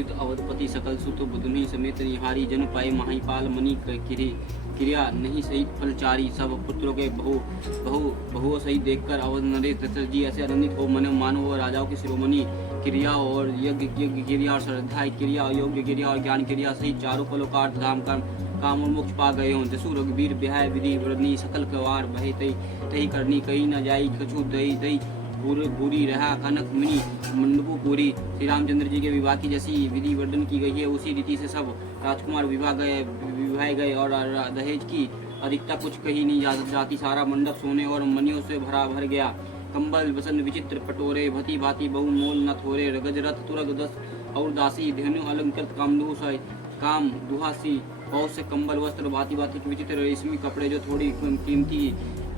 उदित अवधपति सकल सुत बुधुनि समेत निहारी जन पाए महिपाल मणि क्रिया नहीं सहित फलचारी सब पुत्रों के बहु सहित देखकर अवध नरेश दशरथ जी ऐसे आनंदित हो मन मानो और राजाओं की शिरोमणि क्रिया और यज्ञ क्रिया और श्रद्धा क्रिया और योग्य क्रिया और ज्ञान क्रिया सहित चारों फलोकार्थ धाम काम और मोक्ष पा गए हों। जसु रघुवीर ब्याह विधि वरनी सकल कवार बहे तही करनी कहीं न जाई कछु दही दही पूरी रहा कनक मिनी मंडपू पूरी। श्री रामचंद्र जी के विवाह की जैसी विधि वर्णन की गई है उसी रीति से सब राजकुमार विवाह गए और दहेज की अधिकता कुछ कही नहीं जाती। सारा मंडप सोने और मनियों से भर गया। कंबल वसन विचित्र पटोरे भती भांति बहु मोल न थोरे गजरथ तुरग दस और दासी धेनु अलंकृत काम दुहासी बहुत से कंबल वस्त्र भांति भांति के विचित्र रेशमी कपड़े जो थोड़ी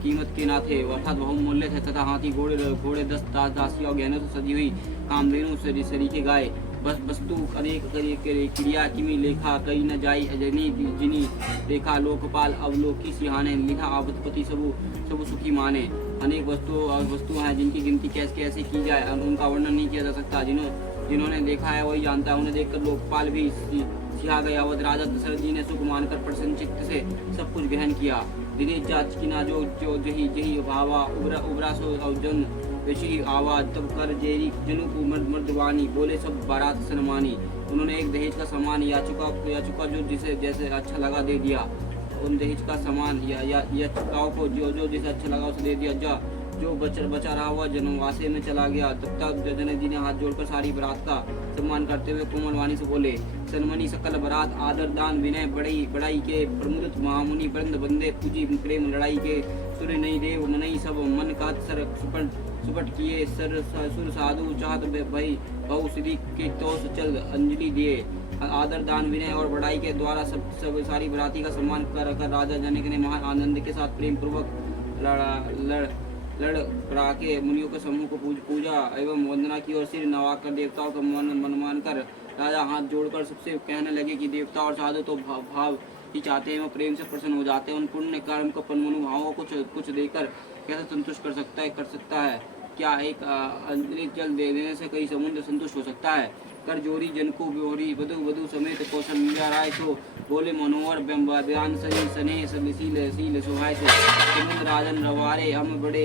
कीमत के ना थे अर्थात बहुमूल्य थे तथा हाथी घोड़े 10 दासी और गहनों से सजी हुई कामधेनु से सरीखे गाय बस वस्तु अनेक क्रिया किमी लेखा कई न जाई अजनी जिनी देखा लोकपाल अवलोकी सिहाने लिखा आवतपति सबु सुखी माने। अनेक वस्तुएं हैं जिनकी गिनती कैसे की जाए उनका वर्णन नहीं किया जा सकता। जिन्होंने देखा है वही जानता है। उन्हें देखकर लोकपाल भी सिहा गए। अवध राजा दशरथ जी ने सुख मानकर प्रसन्न चित्त से सब कुछ ग्रहण किया। दिनेश जाच की ना जो जही भावा उबरा सो जन वैसी आवाज तब कर जेरी जनू को मर्दवानी बोले सब बारात सन्मानी। उन्होंने एक दहेज का सामान याचुका जो जिसे जैसे अच्छा लगा दे दिया। उन दहेज का सामान याचिकाओं को जो जिसे अच्छा लगा उसे दे दिया। जो बचा रहा हुआ जनवासे में चला गया। तब तक जनक जी ने हाथ जोड़कर सारी बारात का सम्मान करते हुए कोमल वाणी से बोले सन्मनी सकल बारात आदर दान विनय बड़ाई के प्रमुदित महामुनि वृंद बंदे पूजी प्रेम लड़ाई के सूर्य नहीं देव मनई सब मन का सर सुपट किए सुर साधु चाहत भई बहु सिद्धि के तोष चल अंजलि दिए। आदर दान विनय और बड़ाई के द्वारा सब सारी बराती का सम्मान कर राजा जनक ने महान आनंद के साथ प्रेम पूर्वक लड़ के मुनियों के समूह को पूजा एवं वंदना की और सिर नवाकर देवताओं का मन मानकर राजा हाथ जोड़कर सबसे कहने लगे कि देवता और साधु तो भाव ही चाहते हैं, वो प्रेम से प्रसन्न हो जाते हैं। उन पुण्य कर्म को मनुभावों को कुछ देकर कैसे संतुष्ट कर सकता है? क्या एक अंजलि जल देने से कई समुद्र संतुष्ट हो सकता है? कर जोरी जनको ब्योरी वधु समेत कौशल्या राय सो बोले मनोहर बयान सही सने सील सुहाय सो समुद्र राजन रवारे हम बड़े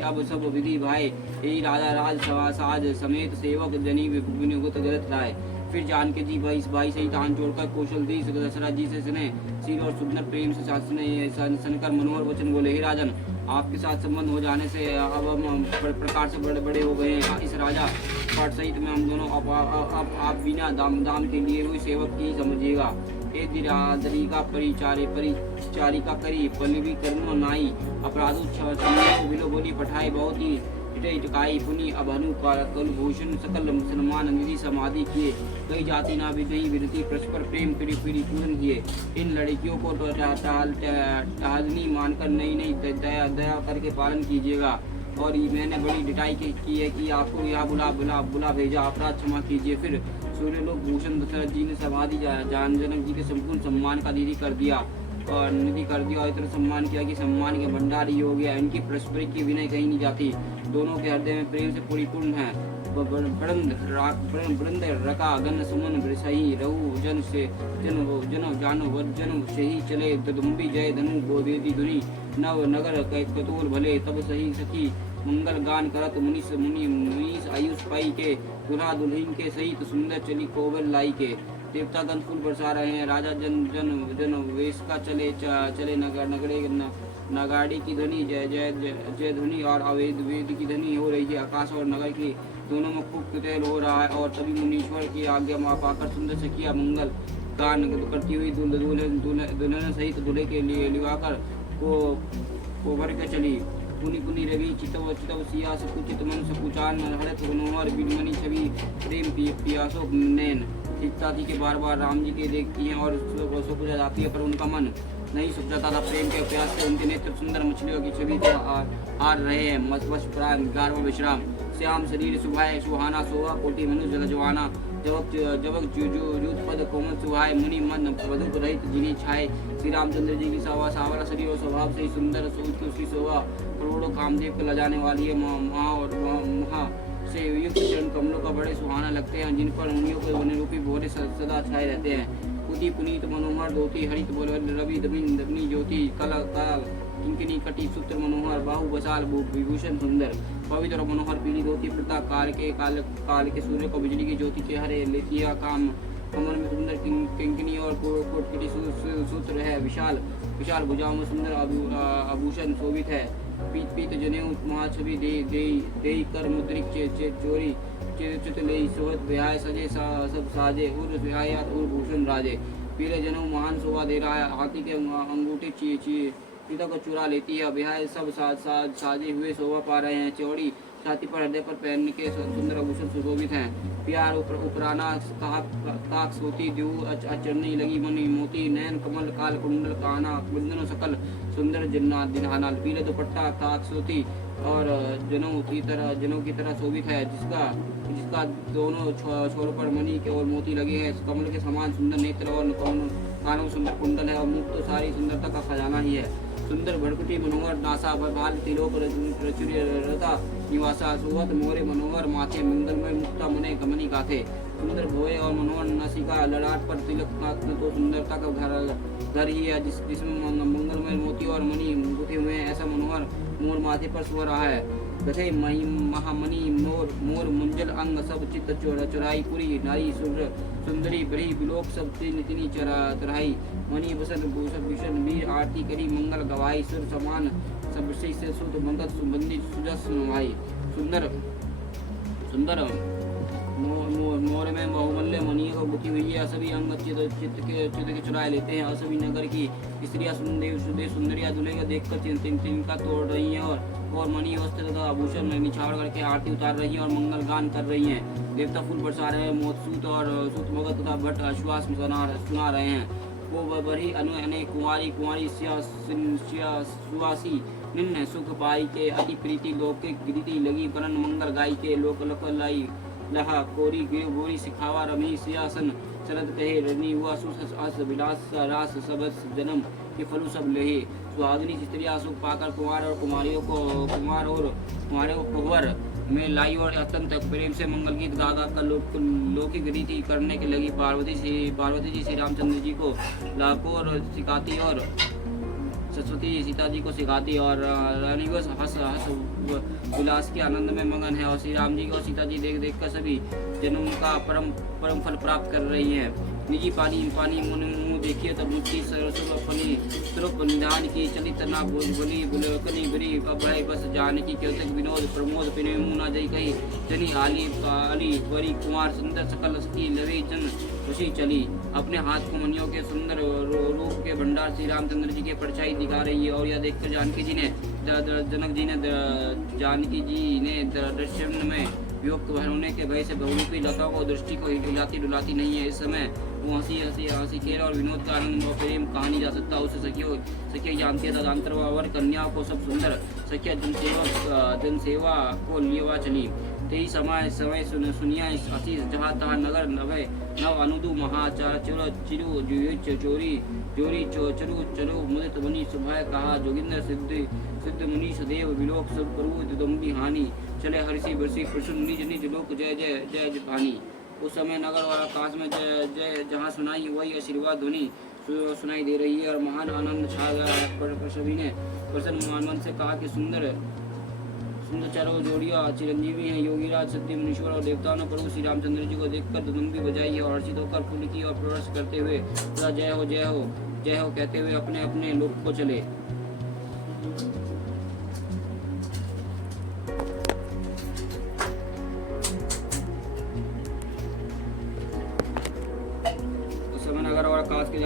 अब सब विधि भाई यही राजा राज साज समेत सेवक जनी विनियुक्त गलत राय। फिर जानकी जी भाई सहित हाथ जोड़कर कौशल देश दशरथ जी से सुने सील और सुंदर प्रेम से सनकर मनोहर वचन बोले, हे राजन आपके साथ संबंध हो जाने से अब हम प्रकार से बड़े हो गए हैं। इस राजा पट सहित में हम दोनों अब आप बिना दाम के लिए हुई सेवक की समझिएगा। ए दरिका परिचारिका करी पल्लवी कर्म नाई अपराधु बिलो बोली पठाई बहुत ही टकाई पुनि अभनु कलभूषण सकल सन्मान निधि समाधि किए कई जाति ना भी नहीं विरति परस्पर प्रेम पूर्ण किए। इन लड़कियों को टहलनी मानकर नई दया करके पालन कीजिएगा। और मैंने बड़ी डिटाई की है कि आपको यहाँ बुला भेजा, अपराध क्षमा कीजिए। फिर सूर्यलोक भूषण दशरथ जी ने समाधि जनक जी के संपूर्ण सम्मान का निधि कर दिया और इतना सम्मान किया कि सम्मान के भंडार ही हो गया। इनकी परस्पर की विनय कहीं नहीं जाती, दोनों के हृदय में प्रेम से परिपूर्ण है। वृंद रका गन सुमन सही रहु जन से जन जानो वजन सही चले दुम्बी जय धनु गोवेदी धुनि नव नगर कतूर भले तब सही सखी मंगल गान करत मुनीस आयुष पाई के दुल्हा दुल्हन के सहित सुंदर चली कोवल लाई के। देवतागण फूल बरसा रहे हैं। राजा जन वेश का चले नगरे नगाड़ी की ध्वनि जय ध्वनि और वेद की ध्वनि हो रही है। आकाश और नगर की दोनों में खूब कुतूहल हो रहा है। और तभी मुनीश्वर की आज्ञा पाकर सुंदर सखिया मंगल गान करती हुई दुल्हन सहित दूल्हे के लिए लिवाकर को भर के चली। पुनि रवि चितव सिया सकुचित मन सकुचान हरत मनोहर बिलमणि छवि प्रेम पियासो नैन। सीता जी के बार राम जी के देखती हैं और सुख जाती है, पर उनका मन नहीं सूख जाता था। प्रेम के प्यास से उनके नेत्र सुंदर मछलियों की छवि को हार रहे हैं। मस्वश प्राण गार्व विश्राम श्याम शरीर सुभाए सुहाना सोहा कोटि मनु जलजवाना जबक जूत पद कोमल सुहाय मुनि मन वधु रहित जिनी छाए। श्री रामचंद्र जी की सावरा शरीर और स्वभाव से ही सुंदर उसकी शोभा करोड़ों कामदेव को लजाने वाली है। महा से युक्त चरण कमलों का बड़े सुहाना लगते हैं, जिन पर उंगलियों के वन रूपी भोरे सदा छाए रहते हैं। पुति पुनीत मनोहर धोती हरित रवि दबिन दबनी ज्योति कला काल किंकिनी कटी सूत्र मनोहर बाहु बसाल विभूषण सुंदर पवित्र और मनोहर पीली धोती प्रता काल के सूर्य को बिजली की ज्योति चेहरे लेतिया काम कमर में सुंदर किंकिनी और कोटकिटी सूत्र है। विशाल विशाल भुजाओं में सुंदर आभूषण शोभित है। पीत पीत जनेऊ महाछवि दे कर मुद्रिक चोरी चित ले सोहत ब्याह सजे सब साजे उर ब्याहत उर भूषण राजे। पीले जनेऊ महान शोभा दे रहा है। हाथी के अंगूठे चीता को चुरा लेती है। ब्याह सब साजे हुए शोभा पा रहे हैं। चौड़ी छाती पर हृदय पर पहनने के सुंदर आभूषण सुशोभित हैं। प्यार उपराना ताक सोती द्यू अचरनी लगी मनी मोती नैन कमल काल कुंडल काना कुंदन सकल सुंदर दिनहाना। पीले दुपट्टा ताक सोती और जनों की तरह शोभित है, जिसका दोनों छोरों पर मणि के और मोती लगे हैं। कमल के समान सुंदर नेत्र और कानों सुंदर कुंडल है और मुख तो सारी सुंदरता का खजाना ही है। सुंदर भड़कुटी मनोहर नासा बाल तिलोक प्रचुर्यता निवासा सुवत मोरे मनोहर माथे मंगलमय मुक्ता मने गमनी गाथे। सुंदर भोए और मनोहर नासिका ललाट पर तिलक तो सुंदरता का घर ही है, जिसमें मंगलमय मोती और मणि गुथे हुए हैं। ऐसा मनोहर मोर माथे पर सो रहा है। गथे महामणि मोर मुंजल अंग सब चित्त चुराई पुरी नारी सुंदरी ब्रही बिलोक सब तिनी चराई। मणि बसंत भूषण भूषण वीर आरती करी मंगल गवाई सुर समान सब से सुत मंगत सुबंधित सुजस भाई। सुंदर सुंदर मोर में बहुमल्य मणियों को गुथी हुई है। सभी अंग चित्त के चुराए लेते हैं और सभी नगर की स्त्रियां सुंदरिया दुल्हे को देखकर तिनका तोड़ रही हैं और मणि वस्त्र तथा आभूषण में निछावर करके आरती उतार रही हैं और मंगल गान कर रही हैं। देवता फूल बरसा रहे हैं। मोतसूत और सूत मगध तथा भट्ट आश्वास सुना रहे हैं। वो बड़ी अनेक कुंवारी सुवासी निम्न सुख पाई के अति प्रीति लौकिक गिरती लगी परन मंगल गाई के लोक लाई लहा कोरी गोरी सिखावा रमी सियासन शरद कहे रनी हुआ सुस विलास रास सबस जन्म के फलु सब लहे। सुहागिनी स्त्रियां सुख पाकर कुमार और कुमारियों को कुंवर में लाई और अत्यंत प्रेम से मंगल गीत गा कर लौकिक रीति करने के लगी। पार्वती जी श्री रामचंद्र जी को लाखों सिखाती और सरस्वती सीता जी को सिखाती और रानीवश हंस विलास के आनंद में मगन है। और श्री राम जी को सीता जी देख कर सभी जन्म का परम फल प्राप्त कर रही हैं। निजी पानी मुँह देखिए तब मुझकी स्वरूप निधान की चलित ना बोली बुलकनी बरी अभय बस जान की क्योतक विनोद प्रमोद पिने मुना जय कही जनी आली बरी कुमार सुंदर सकल सखी लवे जन खुशी चली। अपने हाथ को मनियों के सुंदर रूप के भंडार श्री रामचंद्र जी के परछाई दिखा रही है। और यह देखकर जानकी जी ने दृश्य में वियुक्त होने के भय से बहुरूपी लताओं को दृष्टि को हिलाती डुलाती नहीं है। इस समय वो हंसी खेल और विनोद का आनंद और प्रेम कहा नहीं जा सकता। उसे सखियों जानती है तदांतर और कन्याओं को सब सुंदर सखिया जनसेवा को लियवा चली। तेई समय सुनिया आशीष जहाँ तहाँ नगर नव अनुदु महाचार चलो चिरु चोरी चरु चलो मुदित मुनि सुभय कहा जोगिंदर सिद्ध मुनि सदैव विलोक सब प्रभु दुदम्बी हानि चले हर्षि बरसी प्रसन्न निज निज लोक जय जय जय भानी। उस समय नगर और आकाश में जय जय जहाँ सुनाई वही आशीर्वाद ध्वनि सुनाई दे रही है और महान आनंद छा गया है। सभी ने प्रसन्न मन से कहा कि सुंदर चारों जोड़ियाँ चिरंजीवी हैं। योगीराज सत्य मुनीश्वर और देवताओं ने प्रभु श्री रामचंद्र जी को देखकर दुदुम्बी बजाई है और हर्षित होकर फूल की और प्रवर्ष करते हुए जय हो जय हो जय हो कहते हुए अपने अपने लोक को चले। उस समय नगर और आकाश के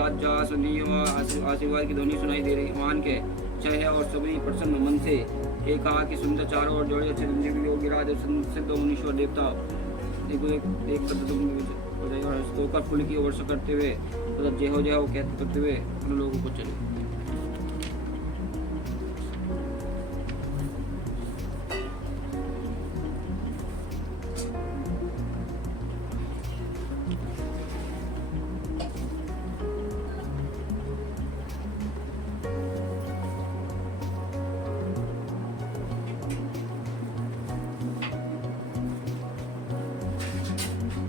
आशीर्वाद की ध्वनि सुनाई दे रही मान के जय है और सभी प्रसन्न मन से एक कहा कि सुंदर चारों और जोड़े चिरंजीवी योगीराज सिद्ध मुनीश्वर देवता एक होकर फूल की वर्षा करते हुए मतलब जय हो करते हुए उन लोगों को चले।